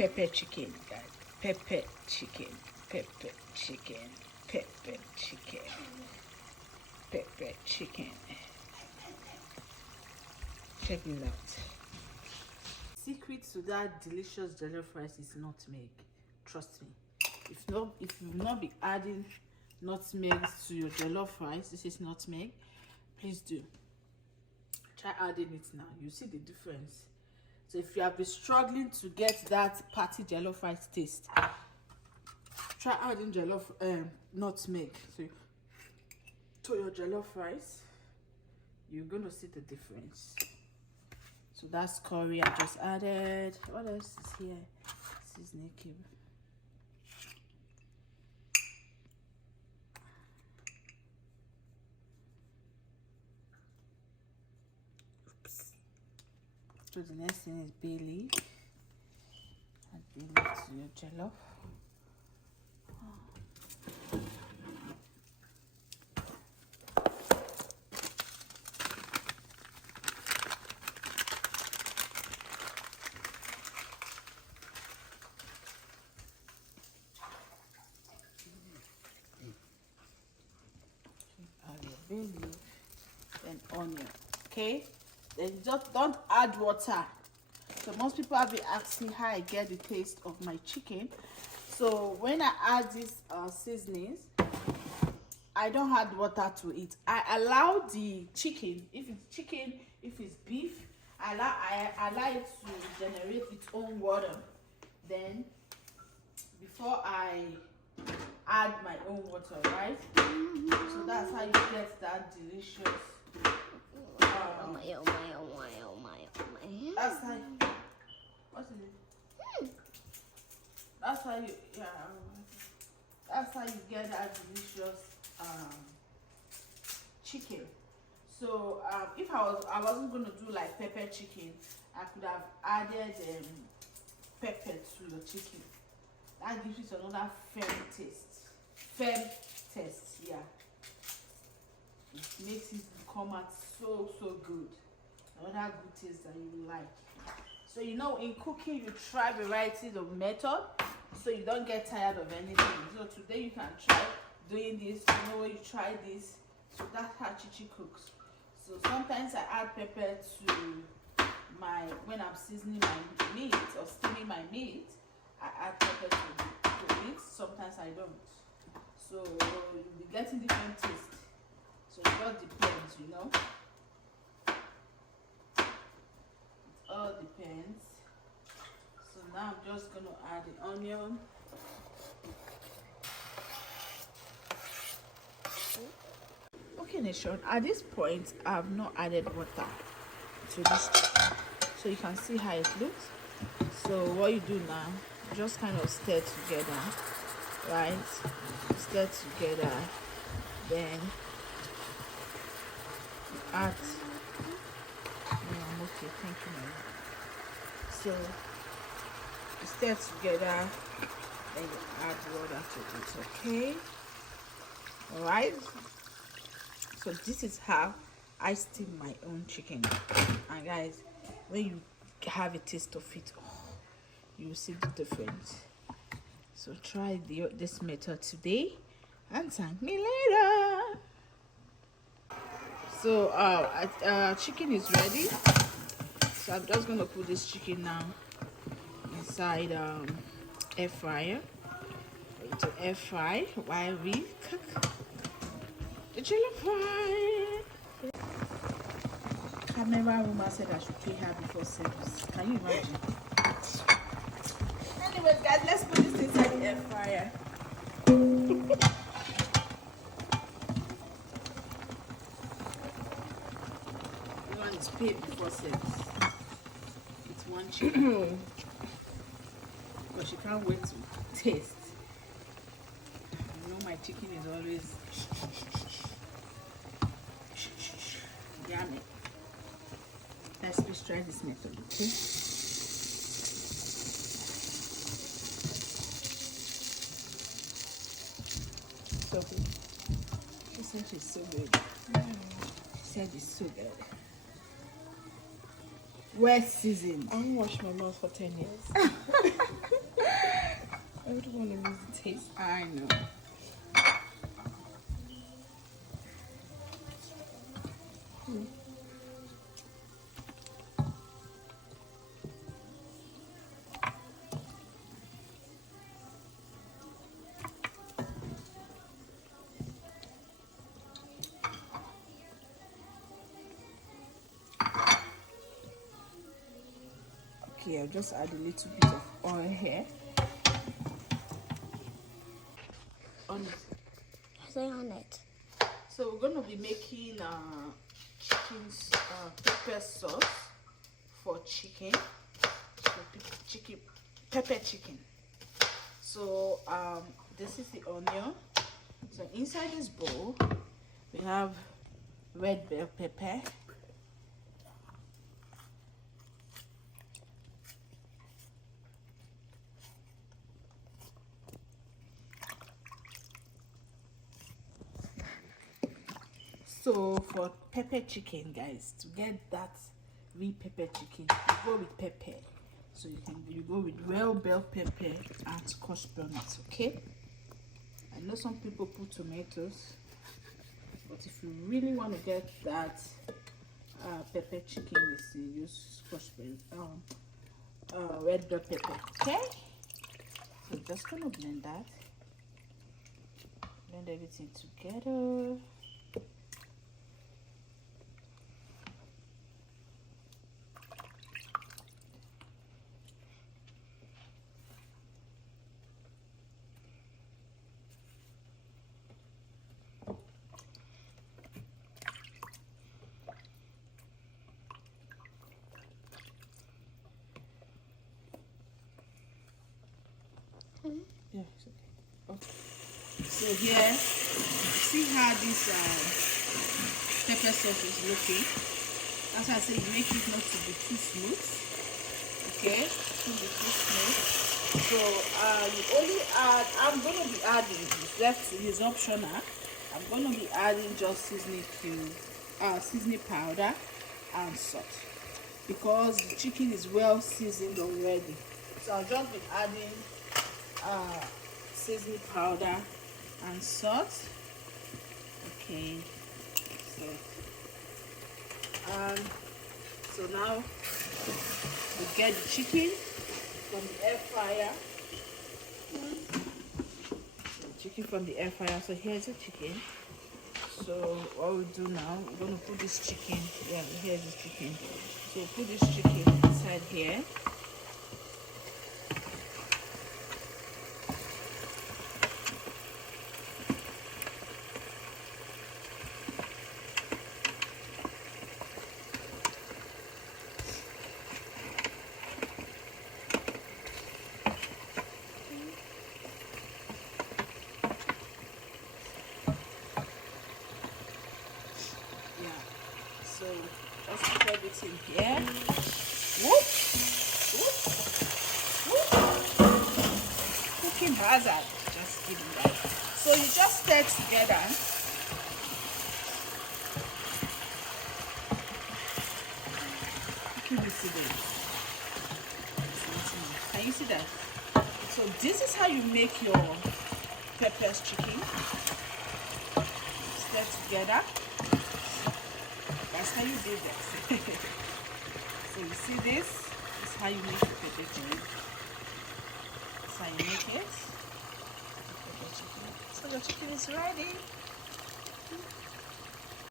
pepper chicken, guys. Pepper chicken, pepper chicken, pepper chicken, pepper chicken. Check it out. Secret to that delicious jollof rice is nutmeg. Trust me. If you've not be adding nutmeg to your jollof rice, this is nutmeg. Please do. Try adding it now. You see the difference. So if you have been struggling to get that party jollof rice taste, try adding nutmeg to your jollof rice. You're gonna see the difference. So that's curry I just added. What else is here? Seasoning cube. So the next thing is bay leaf. Add bay leaf to your jollof. Add your bay leaf, then onion. Okay. Then just don't add water. So most people have been asking how I get the taste of my chicken. So when I add these seasonings, I don't add water to it. I allow the chicken, if it's beef, I allow it to generate its own water. Then before I add my own water, right? So that's how you get that delicious. Oh my. That's how. What is it? That's how you. Yeah. That's how you get that delicious chicken. So if I wasn't gonna do like pepper chicken, I could have added pepper to the chicken. That gives it another firm taste. Yeah. It makes it come out so good. Another good taste that you like. So in cooking you try varieties of method so you don't get tired of anything. So today you can try doing this, when you try this. So that's how Chichi cooks. So sometimes I add pepper to when I'm seasoning my meat or steaming my meat, I add pepper to it. Sometimes I don't. So you'll be getting different taste. So it all depends, It all depends. So now I'm just going to add the onion. Okay, Nation, at this point, I have not added water to this chicken. So you can see how it looks. So what you do now, just kind of stir together, right? Stir together, then add. I'm okay, thank you, ma'am. So stir together, then you add water to it, okay? All right. So this is how I steam my own chicken. And guys, when you have a taste of it, you will see the difference. So try this method today and thank me later. So chicken is ready. So I'm just gonna put this chicken now inside air fryer. To air fry while we cook the jollof rice. Camera woman said I should pay her before service. Can you imagine? Anyways, guys, let's put this inside the air fryer. Everyone is paid before service. It's one chicken. But she can't wait to taste. My chicken is always yummy. Let's try this method, okay? Sophie, she said she's so good. She said it's so good. Well seasoned. I haven't washed my mouth for 10 years. cookies. I know. Okay, I'll just add a little bit of oil here. On it. Say on it. So we're going to be making pepper sauce for chicken. So pepper chicken. So this is the onion. So inside this bowl we have red bell pepper, so for pepper chicken, guys, to get that real pepper chicken, you go with pepper. So you go with red bell pepper and scotch bonnet. Okay, I know some people put tomatoes, but if you really want to get that pepper chicken, you use scotch bonnet, red bell pepper. Okay, so just gonna blend that, blend everything together. Yeah, it's okay. Okay. So here, see how this pepper sauce is looking. That's why I say you make it not to be too smooth. Okay, to be too smooth. So you only add. I'm gonna be adding. That is optional. I'm gonna be adding just seasoning powder and salt because the chicken is well seasoned already. So I'll just be adding seasoning powder and salt. Okay, so now we get the chicken from the air fryer. Chicken from the air fryer. So here's the chicken. So what we do now, we're going to put this chicken. Yeah, here's the chicken. So put this chicken inside here. So let's put everything here. Whoop, whoop, whoop. Cooking hazard. Just kidding, guys. So you just stir together. Can you see that? Can you see that? So this is how you make your peppers chicken. Stir together. That's how you do this. So you see this? This is how you make the pepper chicken. That's how you make it. So your chicken is ready.